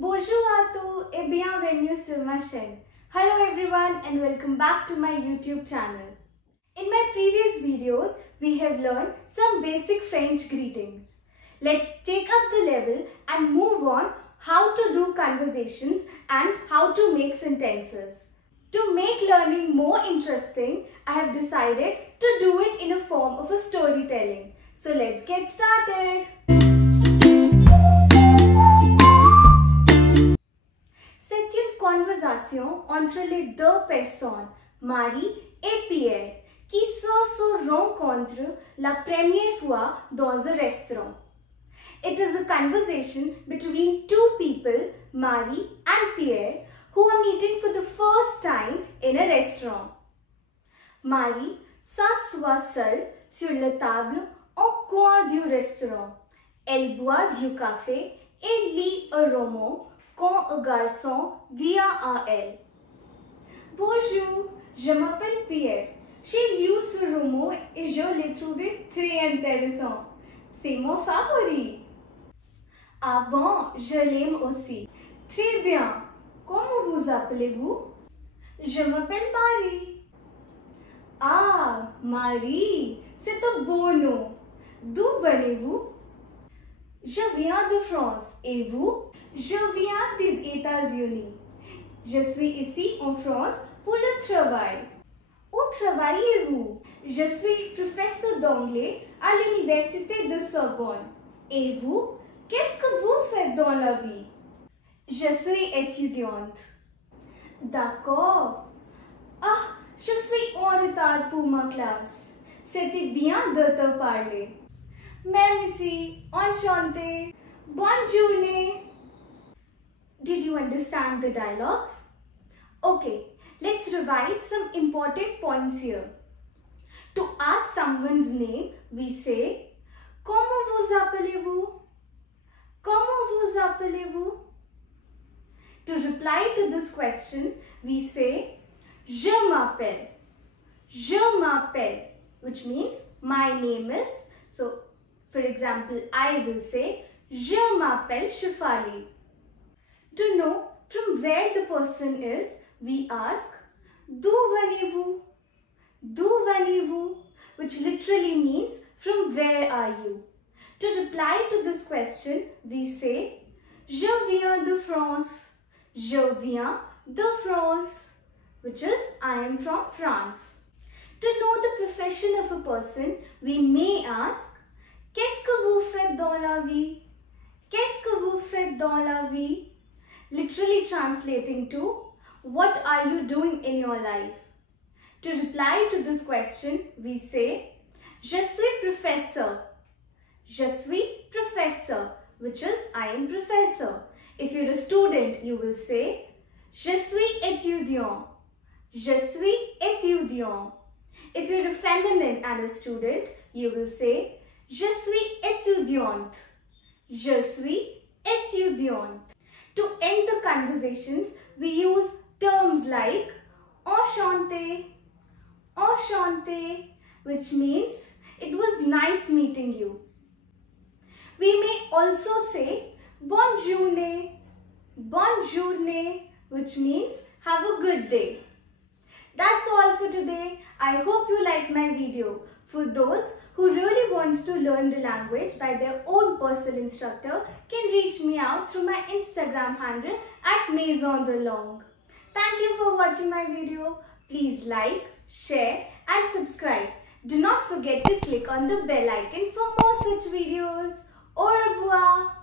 Bonjour à tous et bienvenue sur ma chaîne. Hello everyone and welcome back to my YouTube channel. In my previous videos, we have learned some basic French greetings. Let's take up the level and move on how to do conversations and how to make sentences. To make learning more interesting, I have decided to do it in a form of a storytelling. So let's get started. C'est une conversation entre les deux personnes, Marie et Pierre, qui se rencontrent la première fois dans un restaurant. It is a conversation between two people, Marie and Pierre, who are meeting for the first time in a restaurant. Marie s'assoit seule sur la table au coin du restaurant. Elle boit du café et lit un roman quand un garçon vient à elle. Bonjour, je m'appelle Pierre. J'ai lu ce roman et je l'ai trouvé très intéressant. C'est mon favori. Ah bon, je l'aime aussi. Très bien. Comment vous appelez-vous? Je m'appelle Marie. Ah, Marie, c'est un beau nom. D'où venez-vous? Je viens de France. Et vous? Je viens des États-Unis. Je suis ici en France pour le travail. Où travaillez-vous? Je suis professeur d'anglais à l'université de Sorbonne. Et vous? Qu'est-ce que vous faites dans la vie? Je suis étudiante. D'accord. Ah, je suis en retard pour ma classe. C'était bien de te parler. Même ici, enchanté. Bonne journée. Did you understand the dialogues? Okay, let's revise some important points here. To ask someone's name, we say, Comment vous appelez-vous? Comment vous appelez-vous? To reply to this question, we say, Je m'appelle. Je m'appelle, which means my name is. So, for example, I will say, Je m'appelle Shefali. To know from where the person is, we ask, D'où venez-vous? D'où venez-vous? Which literally means, from where are you? To reply to this question, we say, Je viens de France. Je viens de France, which is, I am from France. To know the profession of a person, we may ask, Qu'est-ce que vous faites dans la vie? Qu'est-ce que vous faites dans la vie? Literally translating to, what are you doing in your life? To reply to this question, we say, Je suis professeur. Je suis professeur, which is, I am professor. If you're a student, you will say, Je suis étudiant. Je suis étudiant. If you're a feminine and a student, you will say, Je suis étudiante. Je suis étudiante. To end the conversations, we use terms like enchanté, enchanté, which means it was nice meeting you. We may also say bonne journée, bonne journée, which means have a good day. That's all for today. I hope you liked my video. For those who really wants to learn the language by their own personal instructor can reach me out through my Instagram handle at Maison de Langue. Thank you for watching my video. Please like, share and subscribe. Do not forget to click on the bell icon for more such videos. Au revoir.